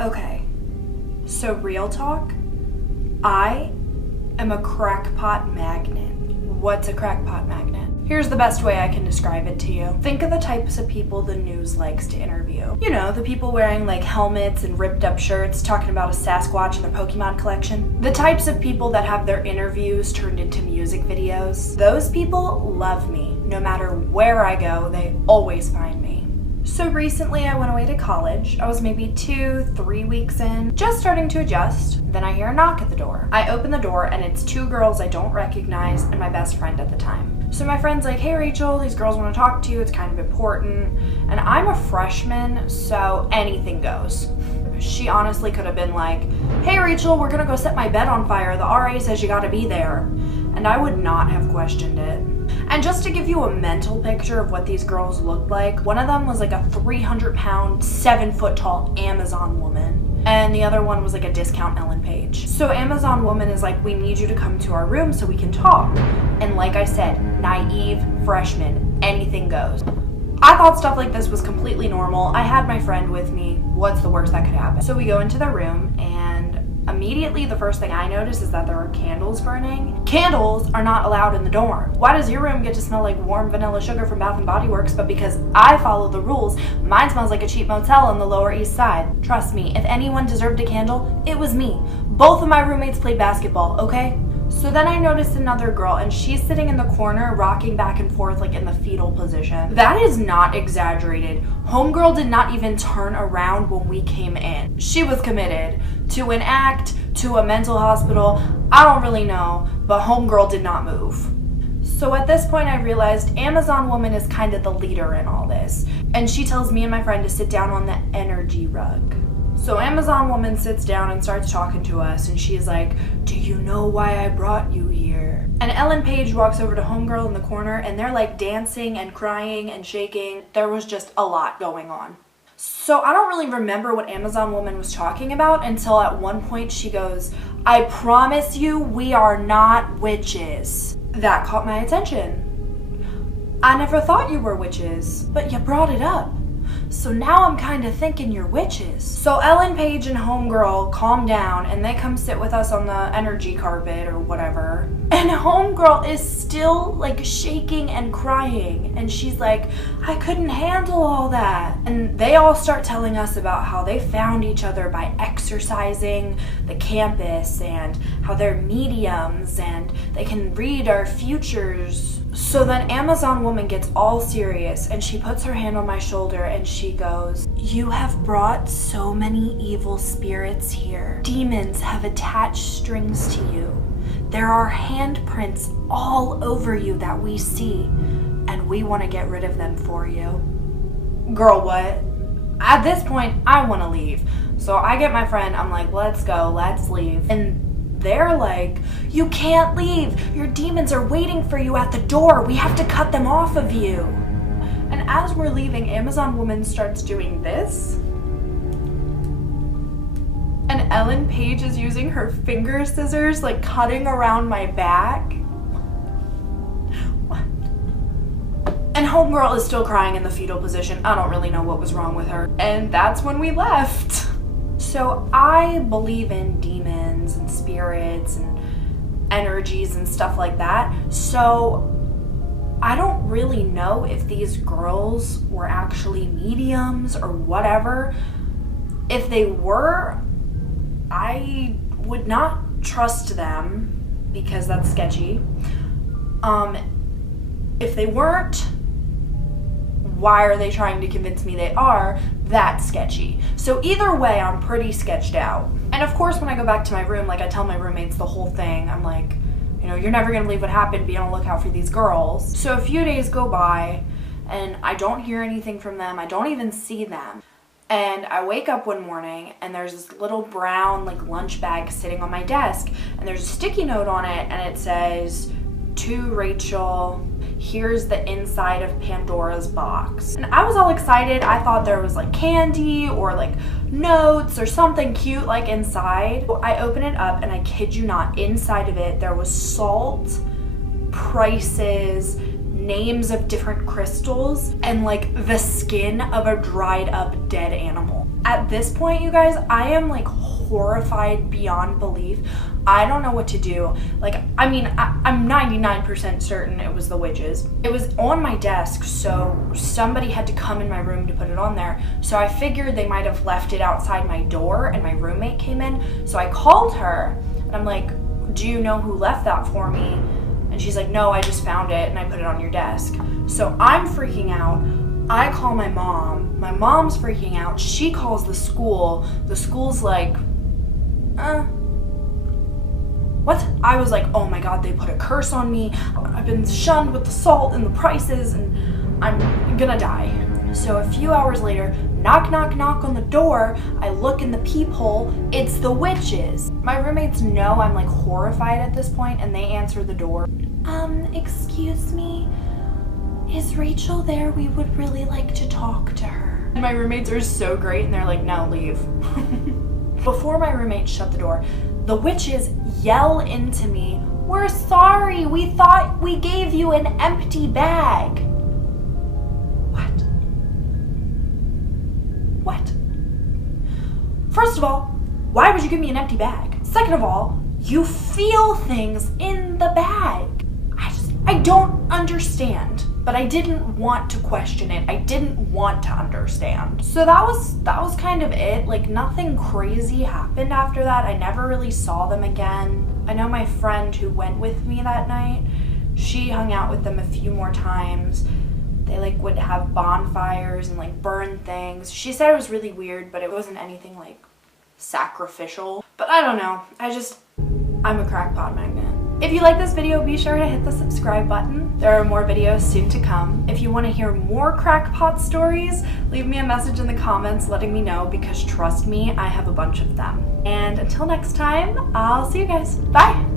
Okay, so real talk, I am a crackpot magnet. What's a crackpot magnet? Here's the best way I can describe it to you. Think of the types of people the news likes to interview. You know, the people wearing like helmets and ripped up shirts talking about a Sasquatch in their Pokemon collection. The types of people that have their interviews turned into music videos. Those people love me. No matter where I go, they always find me. So recently I went away to college. I was maybe 2-3 weeks in, just starting to adjust. Then I hear a knock at the door. I open the door and it's 2 girls I don't recognize and my best friend at the time. So my friend's like, hey Rachel, these girls want to talk to you, it's kind of important. And I'm a freshman, so anything goes. She honestly could have been like, hey Rachel, we're gonna go set my bed on fire, the RA says you gotta be there. And I would not have questioned it. And just to give you a mental picture of what these girls looked like, one of them was like a 300-pound, 7-foot-tall Amazon woman. And the other one was like a discount Ellen Page. So Amazon woman is like, we need you to come to our room so we can talk. And like I said, naive freshman, anything goes. I thought stuff like this was completely normal. I had my friend with me. What's the worst that could happen? So we go into their room and immediately the first thing I notice is that there are candles burning. Candles are not allowed in the dorm. Why does your room get to smell like warm vanilla sugar from Bath & Body Works? But because I follow the rules, mine smells like a cheap motel on the Lower East Side. Trust me, if anyone deserved a candle, it was me. Both of my roommates played basketball, okay? So then I noticed another girl and she's sitting in the corner rocking back and forth like in the fetal position. That is not exaggerated. Homegirl did not even turn around when we came in. She was committed to an act, to a mental hospital. I don't really know, but homegirl did not move. So at this point I realized Amazon woman is kind of the leader in all this. And she tells me and my friend to sit down on the energy rug. So Amazon woman sits down and starts talking to us and she's like, do you know why I brought you here? And Ellen Page walks over to homegirl in the corner and they're like dancing and crying and shaking. There was just a lot going on. So I don't really remember what Amazon woman was talking about until at one point she goes, I promise you we are not witches. That caught my attention. I never thought you were witches, but you brought it up. So now I'm kind of thinking you're witches. So Ellen Page and homegirl calm down and they come sit with us on the energy carpet or whatever. And homegirl is still like shaking and crying. And she's like, I couldn't handle all that. And they all start telling us about how they found each other by exercising the campus and how they're mediums and they can read our futures. So then Amazon woman gets all serious and she puts her hand on my shoulder and she goes, you have brought so many evil spirits here. Demons have attached strings to you. There are handprints all over you that we see and we want to get rid of them for you. Girl, what? At this point, I want to leave. So I get my friend, I'm like, let's go, let's leave. And they're like, you can't leave. Your demons are waiting for you at the door. We have to cut them off of you. And as we're leaving, Amazon woman starts doing this. And Ellen Page is using her finger scissors, like cutting around my back. What? And homegirl is still crying in the fetal position. I don't really know what was wrong with her. And that's when we left. So I believe in demons and spirits and energies and stuff like that. So I don't really know if these girls were actually mediums or whatever. If they were, I would not trust them because that's sketchy. If they weren't, why are they trying to convince me they are? That's sketchy. So either way, I'm pretty sketched out. And of course, when I go back to my room, like I tell my roommates the whole thing. I'm like, you know, you're never gonna believe what happened. Be on the lookout for these girls. So a few days go by and I don't hear anything from them. I don't even see them. And I wake up one morning and there's this little brown like lunch bag sitting on my desk and there's a sticky note on it and it says, to Rachel, here's the inside of Pandora's box. And I was all excited. I thought there was like candy or like notes or something cute like inside. I open it up and I kid you not, inside of it there was salt, prices, names of different crystals, and like the skin of a dried up dead animal. At this point, you guys, I am like horrified beyond belief. I don't know what to do. Like, I mean, I'm 99% certain it was the witches. It was on my desk, so somebody had to come in my room to put it on there. So I figured they might have left it outside my door, and my roommate came in. So I called her, and I'm like, do you know who left that for me? And she's like, no, I just found it, and I put it on your desk. So I'm freaking out. I call my mom. My mom's freaking out. She calls the school. The school's like, what? I was like, oh my God, they put a curse on me. I've been shunned with the salt and the prices, and I'm gonna die. So a few hours later, knock, knock, knock on the door. I look in the peephole. It's the witches. My roommates know I'm like horrified at this point, and they answer the door. Excuse me. Is Rachel there? We would really like to talk to her. And my roommates are so great, and they're like, no, leave. Before my roommates shut the door, the witches yell into me, we're sorry, we thought we gave you an empty bag. What? What? First of all, why would you give me an empty bag? Second of all, you feel things in the bag. I don't understand, but I didn't want to question it. I didn't want to understand. So that was kind of it. Like, nothing crazy happened after that. I never really saw them again. I know my friend who went with me that night, she hung out with them a few more times. They like would have bonfires and like burn things. She said it was really weird, but it wasn't anything like sacrificial. But I don't know. I'm a crackpot magnet. If you like this video, be sure to hit the subscribe button. There are more videos soon to come. If you want to hear more crackpot stories, leave me a message in the comments letting me know, because trust me, I have a bunch of them. And until next time, I'll see you guys. Bye!